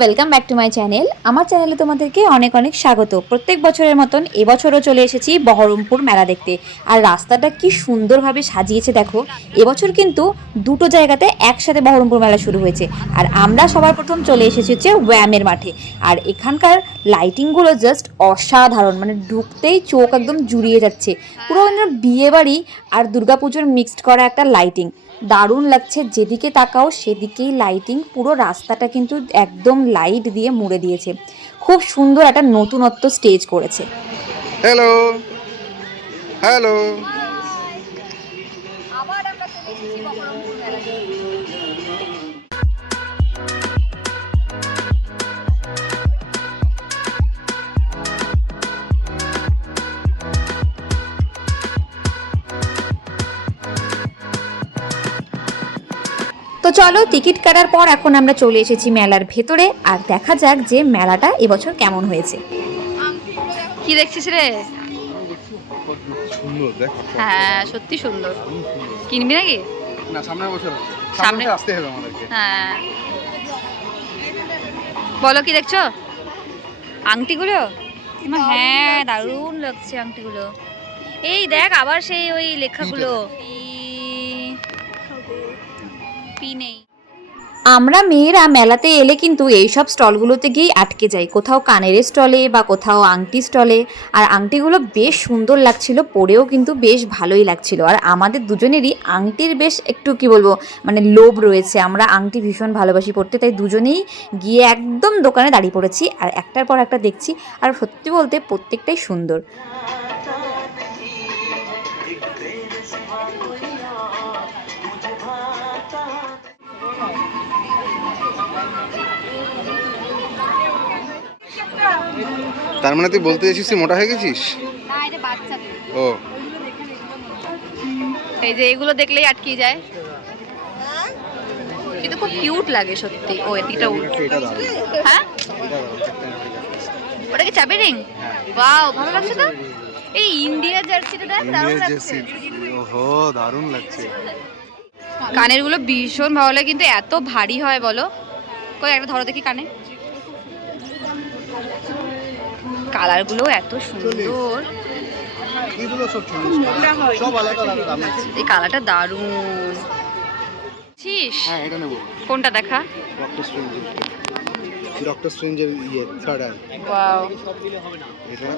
Welcome back to my channel. আমার চ্যানেলে তোমাদেরকে অনেক অনেক স্বাগত। প্রত্যেক বছরের মতন এবছরও চলে এসেছি বহরমপুর মেলা দেখতে। আর রাস্তাটা কি সুন্দরভাবে সাজিয়েছে দেখো। এবছর কিন্তু দুটো জায়গাতে একসাথে বহরমপুর মেলা শুরু হয়েছে। আর আমরা সবার প্রথম চলে এসেছি হচ্ছে ওয়ামের মাঠে। আর এখানকার লাইটিংগুলো জাস্ট অসাধারণ, মানে ঢুকতেই চোখ একদম জুড়িয়ে যাচ্ছে। পুরো বিয়ে বাড়ি আর দুর্গাপুজোর মিক্সড করা একটা লাইটিং, দারুণ লাগছে। যেদিকে তাকাও সেদিকেই লাইটিং, পুরো রাস্তাটা কিন্তু একদম লাইট দিয়ে মুড়ে দিয়েছে। খুব সুন্দর একটা নতুনত্ব স্টেজ করেছে। Hello hello. আবার আমরা চলে এসেছি বহরমপুর মেলাতে। তো চলো, টিকিট কাটার পর এখন আমরা চলে এসেছি মেলার ভেতরে। আর দেখা যাক যে মেলাটা এবছর কেমন হয়েছে। কি দেখছিস রে? সুন্দর দেখ। হ্যাঁ সত্যি সুন্দর। কিনবি নাকি? না, সামনের বছর সামনে আসতে হবে আমাদেরকে। হ্যাঁ বলো, কি দেখছো? আংটিগুলো? হ্যাঁ দারুণ লাগছে আংটিগুলো। এই দেখ আবার সেই ওই লেখাগুলো পি নেই। আমরা মেয়েরা মেলাতে এলে কিন্তু এইসব স্টলগুলোতে গিয়েই আটকে যাই, কোথাও কানের স্টলে বা কোথাও আংটি স্টলে। আর আংটিগুলো বেশ সুন্দর লাগছিল, পরেও কিন্তু বেশ ভালোই লাগছিল। আর আমাদের দুজনেরই আংটির বেশ একটু কি বলবো, মানে লোভ রয়েছে। আমরা আংটি ভীষণ ভালোবাসি পড়তে, তাই দুজনেই গিয়ে একদম দোকানে দাঁড়িয়ে পড়েছি আর একটার পর একটা দেখছি। আর সত্যি বলতে প্রত্যেকটাই সুন্দর। তার মানে তুই বলতে চাইছিস তুই মোটা হয়ে গেছিস? না, এটা বাচ্চাদের। ও, এই যে এগুলো দেখলেই আটকে যায়, কিন্তু খুব কিউট লাগে সত্যি। ও এদিকটা এটা দারুণ। হ্যাঁ, এটা দারুণ। ওটা কি চাবি রিং? ওয়াও, ভালো লাগছে তো। এই ইন্ডিয়া জার্সিটা দেখ, দারুণ ইন্ডিয়া লাগছে। জার্সি, ওহো দারুণ লাগছে। কানের গুলো ভীষণ ভালো লাগে, কিন্তু এত ভারী হয় বলো। কই একটা ধরো দেখি কানে। কালার গুলো এত সুন্দর, এগুলো সব সব আলাদা আলাদা দাম আছে। এই কালারটা দারুণ। হ্যাঁ, এটা নেব। কোনটা দেখা? ডক্টর স্ট্রেঞ্জের থার্ড আই। ওয়াও, এটা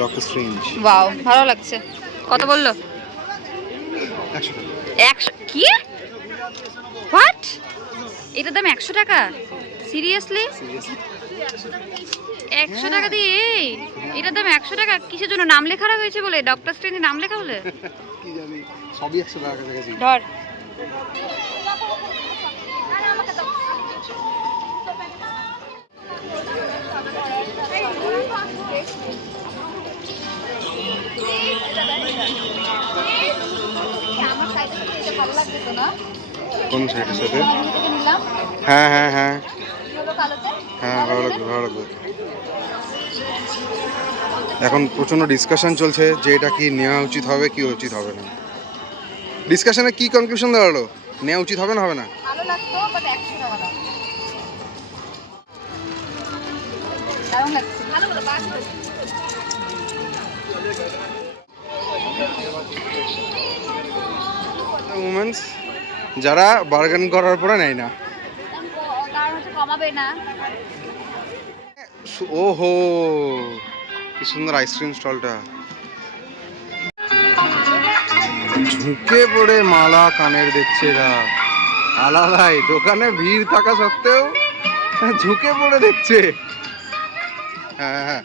ডক্টর স্ট্রেঞ্জ। ওয়াও ভালো লাগছে। কত বললো? 100 টাকা। 100? কি? হোয়াট? এটার দাম 100 টাকা? সিরিয়াসলি? 100 টাকা দিয়ে এটার দাম 100 টাকা? কিসের জন্য? নাম লেখা হয়েছে বলে? ডক্টর স্ট্রেঞ্জের নাম লেখা বলে? কি জানি, সবই 100 টাকা কাছাকাছি। ধর। কোন শাড়িটার সাথে? হ্যাঁ হ্যাঁ হ্যাঁ হ্যাঁ, ভালো লাগবে ভালো লাগবে। এখন প্রচণ্ড ডিসকাশন চলছে যে এটা কি নেওয়া উচিত হবে কি উচিত হবে না। ডিসকাশনে কি কনক্লুশন দাঁড়ালো? নেওয়া উচিত হবে না হবে না? ভালো লাগতো, বাট 100 টাকা দাম। দারুণ লাগছে। ভালো হলো, বাস হলো। উমেন্স যারা বার্গেন করার পরে নেয় না, কারণ হচ্ছে কমাবে না। ওহো কি সুন্দর আইসক্রিম স্টলটা। ঝুঁকে পড়ে মালা কানের দেখছে এরা। আলাদাই দোকানে ভিড় থাকা সত্ত্বেও ঝুঁকে পড়ে দেখছে। হ্যাঁ হ্যাঁ,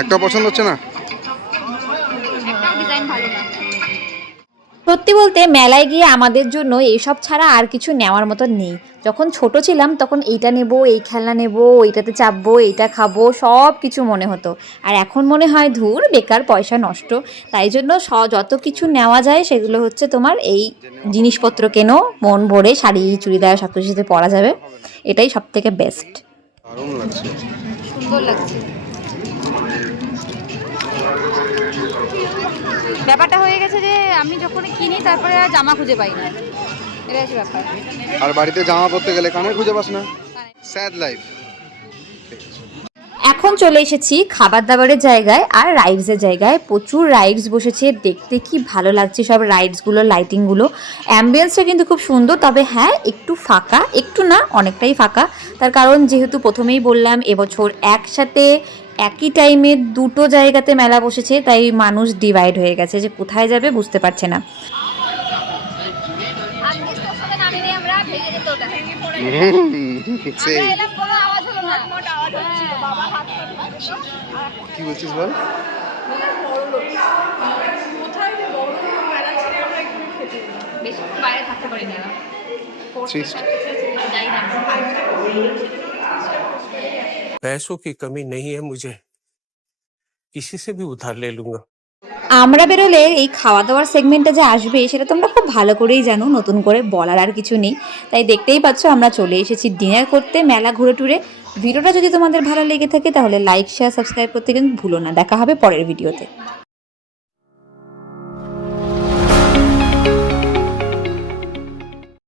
একটা পছন্দ হচ্ছে না। সত্যি বলতে মেলায় গিয়ে আমাদের জন্য এইসব ছাড়া আর কিছু নেওয়ার মতো নেই। যখন ছোট ছিলাম তখন এইটা নেব, এই খেলনা নেব, এইটাতে চাপবো, এইটা খাবো, সব কিছু মনে হতো। আর এখন মনে হয় ধুর বেকার, পয়সা নষ্ট। তাই জন্য যত কিছু নেওয়া যায় সেগুলো হচ্ছে তোমার এই জিনিসপত্র কেনো, মন ভরে শাড়ি চুড়িদার সব কিছুতে পরা যাবে, এটাই সব থেকে বেস্ট। দারুণ লাগছে, সুন্দর লাগছে। ব্যাপারটা হয়ে গেছে যে আমি যখনই কিনি তারপরে আর জামা খুঁজে পাই না, এটা হচ্ছে ব্যাপার। আর বাড়িতে জামা পরতে গেলে কানের খুঁজে পাস না, স্যাড লাইফ। এখন চলে এসেছি খাবার দাবারের জায়গায় আর রাইডসের জায়গায়। প্রচুর রাইডস বসেছে, দেখতে কি ভালো লাগছে সব রাইডসগুলো, লাইটিংগুলো, অ্যাম্বিয়েন্সটা কিন্তু খুব সুন্দর। তবে হ্যাঁ, একটু ফাঁকা, একটু না অনেকটাই ফাঁকা। তার কারণ যেহেতু প্রথমেই বললাম এবছর একসাথে একই টাইমে দুটো জায়গাতে মেলা বসেছে, তাই মানুষ ডিভাইড হয়ে গেছে, যে কোথায় যাবে বুঝতে পারছে না। সেই কি বলছিস বল? पैसों की कमी नहीं है मुझे, किसी से भी उधार ले लूंगा। আমরা বেরোলে এই খাওয়া দাওয়ার সেগমেন্টটা যে আসবে সেটা তোমরা খুব ভালো করেই জানো, নতুন করে বলার আর কিছু নেই। তাই দেখতেই পাচ্ছ আমরা চলে এসেছি ডিনার করতে মেলা ঘুরে টুরে। ভিডিওটা যদি তোমাদের ভালো লেগে থাকে তাহলে লাইক, শেয়ার, সাবস্ক্রাইব করতে কিন্তু ভুলো না। দেখা হবে পরের ভিডিওতে।